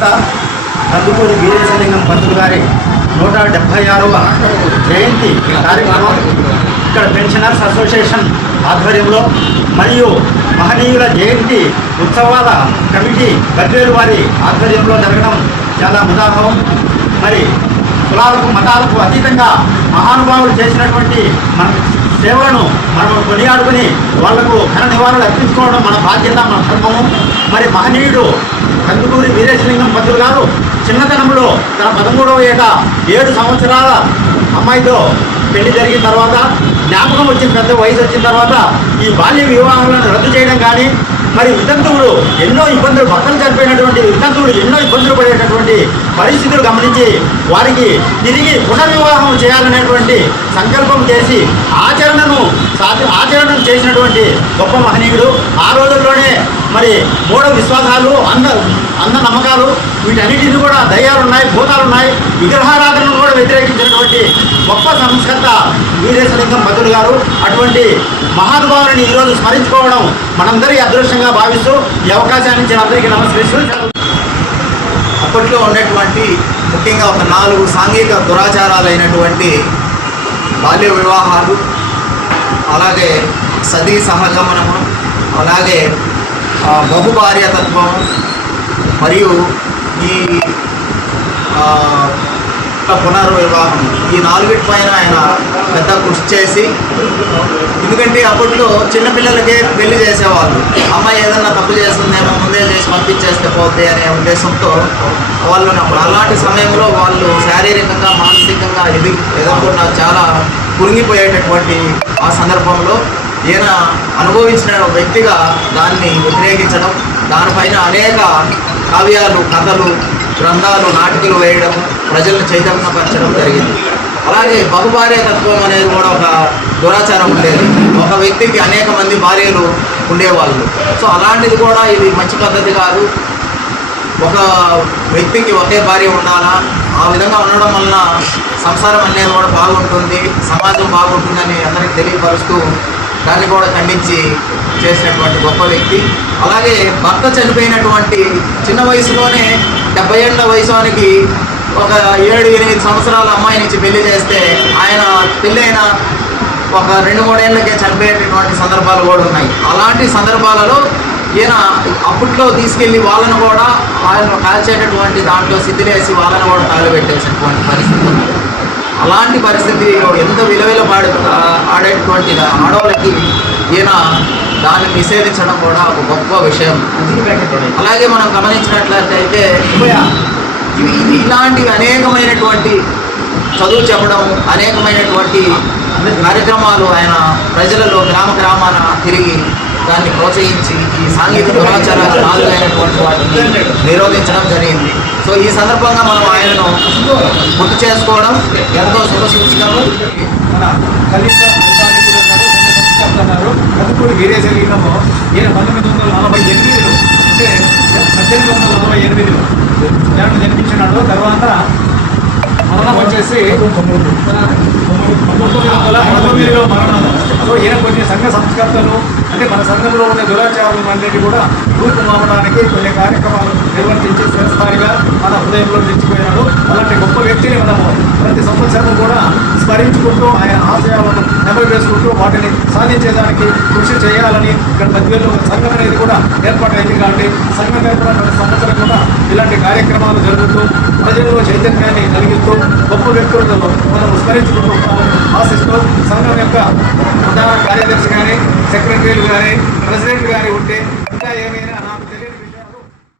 ప్రవక్త కందుకూరి వీరేశలింగం పంతులు గారి నూట డెబ్భై ఆరవ జయంతి కార్యక్రమం ఇక్కడ పెన్షనర్స్ అసోసియేషన్ ఆధ్వర్యంలో మరియు మహనీయుల జయంతి ఉత్సవాల కమిటీ గద్వేలు వారి ఆధ్వర్యంలో జరగడం చాలా ముదాహం. మరి కులాలకు మతాలకు అతీతంగా మహానుభావులు చేసినటువంటి మన సేవలను మనం కొనియాడుకుని వాళ్ళకు ఘన నివారణలు అర్పించుకోవడం మన బాధ్యత మన ధర్మము. మరి మహనీయుడు కందుకూరి వీరేశలింగం పంతులు గారు చిన్నతనంలో తన పదమూడవ ఏట ఏడు సంవత్సరాల అమ్మాయితో పెళ్ళి జరిగిన తర్వాత జ్ఞాపకం వచ్చిన పెద్ద వయసు వచ్చిన తర్వాత ఈ బాల్య వివాహాలను రద్దు చేయడం కానీ మరి వితంతువులు ఎన్నో ఇబ్బందులు భర్తలు చనిపోయినటువంటి వితంతువులు ఎన్నో ఇబ్బందులు పడేటటువంటి పరిస్థితులు గమనించి వారికి తిరిగి పునర్వివాహం చేయాలనేటువంటి సంకల్పం చేసి ఆచరణను సాధి ఆచరణ చేసినటువంటి గొప్ప మహనీయుడు ఆ రోజుల్లోనే మరి మూఢ విశ్వాసాలు అంద అంద నమ్మకాలు వీటన్నిటిని కూడా దయ్యాలు ఉన్నాయి భూతాలు ఉన్నాయి విగ్రహారాధనను కూడా వ్యతిరేకించినటువంటి గొప్ప సంస్కర్త వీరేశలింగం భద్రుడు గారు. అటువంటి మహానుభావుని ఈరోజు స్మరించుకోవడం మనందరి అదృష్టంగా భావిస్తూ ఈ అవకాశాన్ని ఇచ్చిన అందరికీ నమస్కరిస్తూ అప్పట్లో ఉన్నటువంటి ముఖ్యంగా ఒక నాలుగు సాంఘిక దురాచారాలు అయినటువంటి బాల్య వివాహాలు అలాగే సతీ సహగమనము అలాగే బహుభార్యతత్వం మరియు ఈ పునర్వివాహం. ఈ నాలుగిటి పైన ఆయన పెద్ద కృషి చేసి ఎందుకంటే అప్పట్లో చిన్నపిల్లలకే పెళ్ళి చేసేవాళ్ళు. అమ్మాయి ఏదన్నా తప్పు చేస్తుందేమో ముందే చేసి పంపించేస్తే పోతే అనే ఉద్దేశంతో వాళ్ళు అప్పుడు అలాంటి సమయంలో వాళ్ళు శారీరకంగా మానసికంగా ఎది ఎదుర్కొన్న చాలా కురిగిపోయేటటువంటి ఆ సందర్భంలో ఈయన అనుభవించిన వ్యక్తిగా దాన్ని వ్యతిరేకించడం దానిపైన అనేక కావ్యాలు కథలు గ్రంథాలు నాటికలు వేయడం ప్రజలను చైతన్యపరచడం జరిగింది. అలాగే బహుభార్య తత్వం అనేది కూడా ఒక దురాచారం ఉండేది. ఒక వ్యక్తికి అనేక మంది భార్యలు ఉండేవాళ్ళు. సో అలాంటిది కూడా ఇది మంచి పద్ధతి కాదు. ఒక వ్యక్తికి ఒకే భార్య ఉండాలా? ఆ విధంగా ఉండడం వలన సంసారం అనేది కూడా బాగుంటుంది సమాజం బాగుంటుందని అందరికీ తెలియపరుస్తూ దాన్ని కూడా ఖండించి చేసినటువంటి గొప్ప వ్యక్తి అలాగే భర్త చనిపోయినటువంటి చిన్న వయసులోనే డెబ్బై ఏళ్ళ వయసునికి ఒక ఏడు ఎనిమిది సంవత్సరాల అమ్మాయి నుంచి పెళ్ళి చేస్తే ఆయన పెళ్ళైన ఒక రెండు మూడేళ్ళకే చనిపోయేటటువంటి సందర్భాలు కూడా ఉన్నాయి అలాంటి సందర్భాలలో ఈయన అప్పట్లో తీసుకెళ్ళి వాళ్ళను కూడా వాళ్ళను కాల్చేటటువంటి దాంట్లో సిద్ధిలేసి వాళ్ళను కూడా కాలుపెట్టేసినటువంటి పరిస్థితి ఉంది. అలాంటి పరిస్థితి ఎంత విలువలపాడు ఆడేటువంటి ఆడవాళ్ళకి ఈయన దాన్ని నిషేధించడం కూడా ఒక గొప్ప విషయం. అలాగే మనం గమనించినట్లయితే ఇవి ఇవి ఇలాంటివి అనేకమైనటువంటి చదువు చెప్పడం అనేకమైనటువంటి కార్యక్రమాలు ఆయన ప్రజలలో గ్రామ గ్రామాన తిరిగి దాన్ని ప్రోత్సహించి ఈ సాంఘిక దురాచారాలు నాలుగైనటువంటి వాటిని నిరోధించడం జరిగింది. సో ఈ సందర్భంగా మనం ఆయనను గుర్తు చేసుకోవడం ఎంతో శుభసూచకము మన కళింగ ప్రసాదికుడు ఉన్నారు, సంస్కర్త ఈయన పంతొమ్మిది వందల నలభై ఎనిమిదిలో అంటే పద్దెనిమిది వందల నలభై ఎనిమిదిలో జన్మ జన్మించినాడు. తర్వాత మరణం వచ్చేసి పంతొమ్మిది వందల పంతొమ్మిదిలో మరణం. సో ఈయన కొన్ని సంఘ సంస్కర్తలు అంటే మన సంఘంలో ఉన్న దురాచారాలు అన్నిటి కూడా రూపుమాపడానికి కొన్ని కార్యక్రమాలు నిర్వర్తించి చిరస్థాయిగా మన హృదయంలో నిలిచిపోయాడు అలాంటి గొప్ప వ్యక్తిని మనము ప్రతి సంవత్సరం కూడా స్మరించుకుంటూ ఆయన ఆశయాలను నెమరు వాటిని సాధించేదానికి కృషి చేయాలని ఇక్కడ మధ్యలో సంఘం అనేది కూడా ఏర్పాటైంది కాబట్టి సంఘం తరపున ప్రతి సంవత్సరం కూడా ఇలాంటి కార్యక్రమాలు జరుగుతూ ప్రజల్లో చైతన్యాన్ని కలిగిస్తూ గొప్ప వ్యక్తులతో మనం స్మరించుకుంటూ ఆశిస్తూ సంఘం యొక్క కార్యదర్శి కానీ సెక్రటరీలు కానీ ప్రెసిడెంట్ కానీ ఉంటే